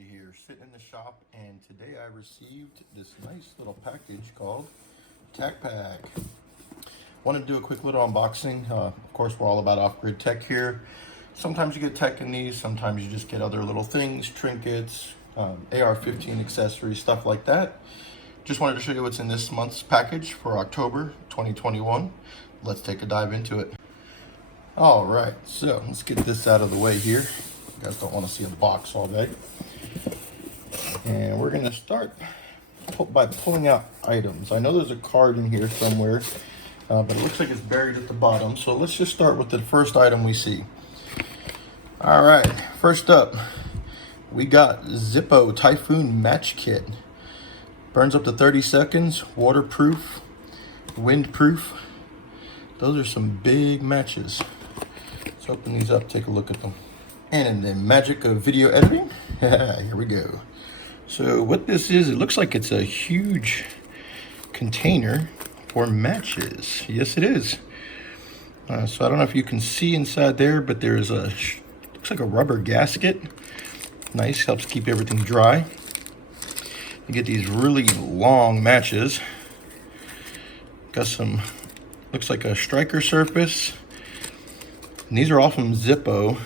Technology here, sitting in the shop, and today I received this nice little package called Tacpack. Wanted to do a quick little unboxing. Of course, we're all about off-grid tech here. Sometimes you get tech in these, sometimes you just get other little things, trinkets, AR-15 accessories, stuff like that. Just wanted to show you what's in this month's package for October 2021. Let's take a dive into it. All right, so let's get this out of the way here. You guys don't want to see a box all day. And we're going to start by pulling out items. I know there's a card in here somewhere, but it looks like it's buried at the bottom. So let's just start with the first item we see. All right, first up, we got Zippo Typhoon Match Kit. Burns up to 30 seconds, waterproof, windproof. Those are some big matches. Let's open these up, take a look at them. And in the magic of video editing, here we go. So what this is, it looks like it's a huge container for matches. Yes, it is. So I don't know if you can see inside there, but there's a, looks like a rubber gasket. Nice, helps keep everything dry. You get these really long matches. Got some, looks like a striker surface. And these are all from Zippo.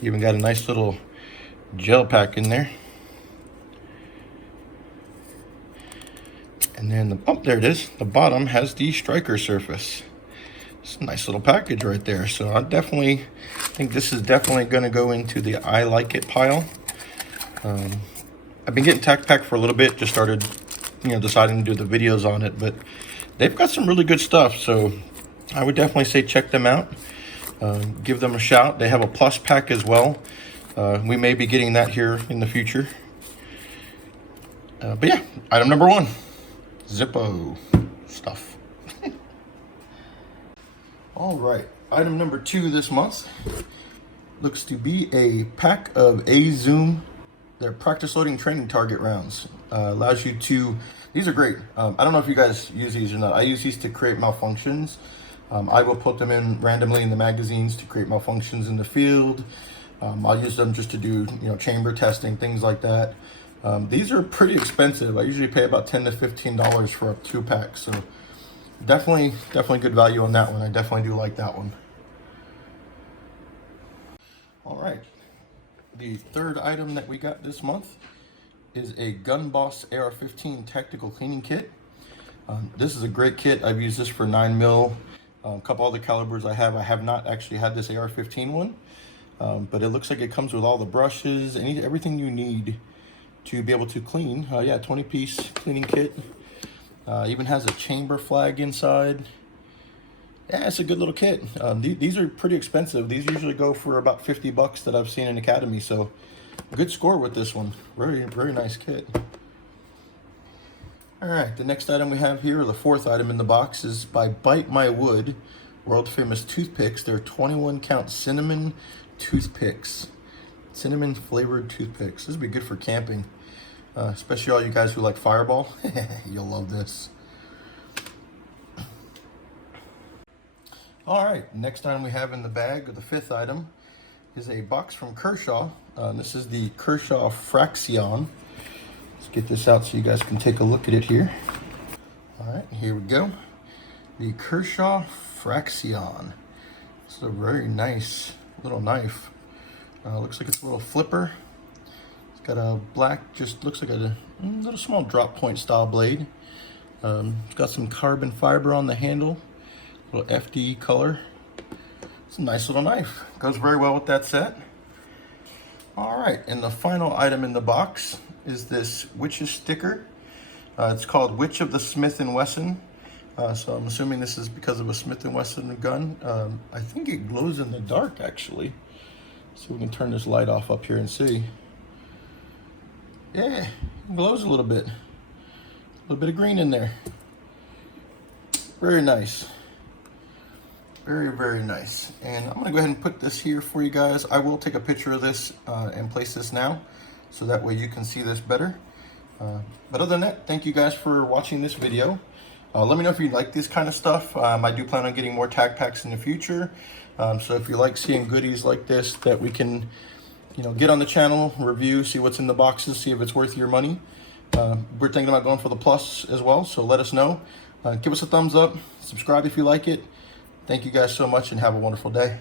Even got a nice little gel pack in there. And then there it is. The bottom has the striker surface. It's a nice little package right there. So I definitely think this is definitely going to go into the I like it pile. I've been getting Tacpack for a little bit. Just started, deciding to do the videos on it. But they've got some really good stuff. So I would definitely say check them out. Give them a shout. They have a plus pack as well. We may be getting that here in the future. But yeah, item number one, Zippo stuff. All right, item number two this month looks to be a pack of A-Zoom. They're practice loading training target rounds. Allows you to, these are great. I don't know if you guys use these or not. I use these to create malfunctions. I will put them in randomly in the magazines to create malfunctions in the field. I'll use them just to do, chamber testing, things like that. These are pretty expensive. I usually pay about $10 to $15 for a 2-pack. So definitely good value on that one. I definitely do like that one. All right. The third item that we got this month is a Gun Boss AR-15 tactical cleaning kit. This is a great kit. I've used this for 9mm. A couple other calibers I have not actually had this AR-15 one, but it looks like it comes with all the brushes, everything you need to be able to clean. 20-piece cleaning kit. Even has a chamber flag inside. Yeah, it's a good little kit. These are pretty expensive. These usually go for about $50 that I've seen in Academy, so good score with this one. Very nice kit. All right, the next item we have here, or the fourth item in the box, is by Bite My Wood, world famous toothpicks. They're 21-count cinnamon toothpicks, cinnamon flavored toothpicks. This would be good for camping, especially all you guys who like Fireball. You'll love this. All right, next item we have in the bag, or the fifth item, is a box from Kershaw. This is the Kershaw Fraction. Let's get this out so you guys can take a look at it here. All right, here we go. The Kershaw Fraction. This is a very nice little knife. Looks like it's a little flipper. It's got a black, just looks like a little small drop point style blade. It's got some carbon fiber on the handle, little FD color. It's a nice little knife. Goes very well with that set. All right, and the final item in the box is this Witch's sticker. It's called Witch of the Smith & Wesson. So I'm assuming this is because of a Smith & Wesson gun. I think it glows in the dark, actually. So we can turn this light off up here and see. Yeah, it glows a little bit. A little bit of green in there. Very nice. Very nice. And I'm gonna go ahead and put this here for you guys. I will take a picture of this and place this now, so that way you can see this better. But other than that, thank you guys for watching this video. Let me know if you like this kind of stuff. I do plan on getting more Tacpacks in the future. So if you like seeing goodies like this that we can get on the channel, review, see what's in the boxes, see if it's worth your money. We're thinking about going for the Plus as well, so let us know. Give us a thumbs up, subscribe if you like it. Thank you guys so much and have a wonderful day.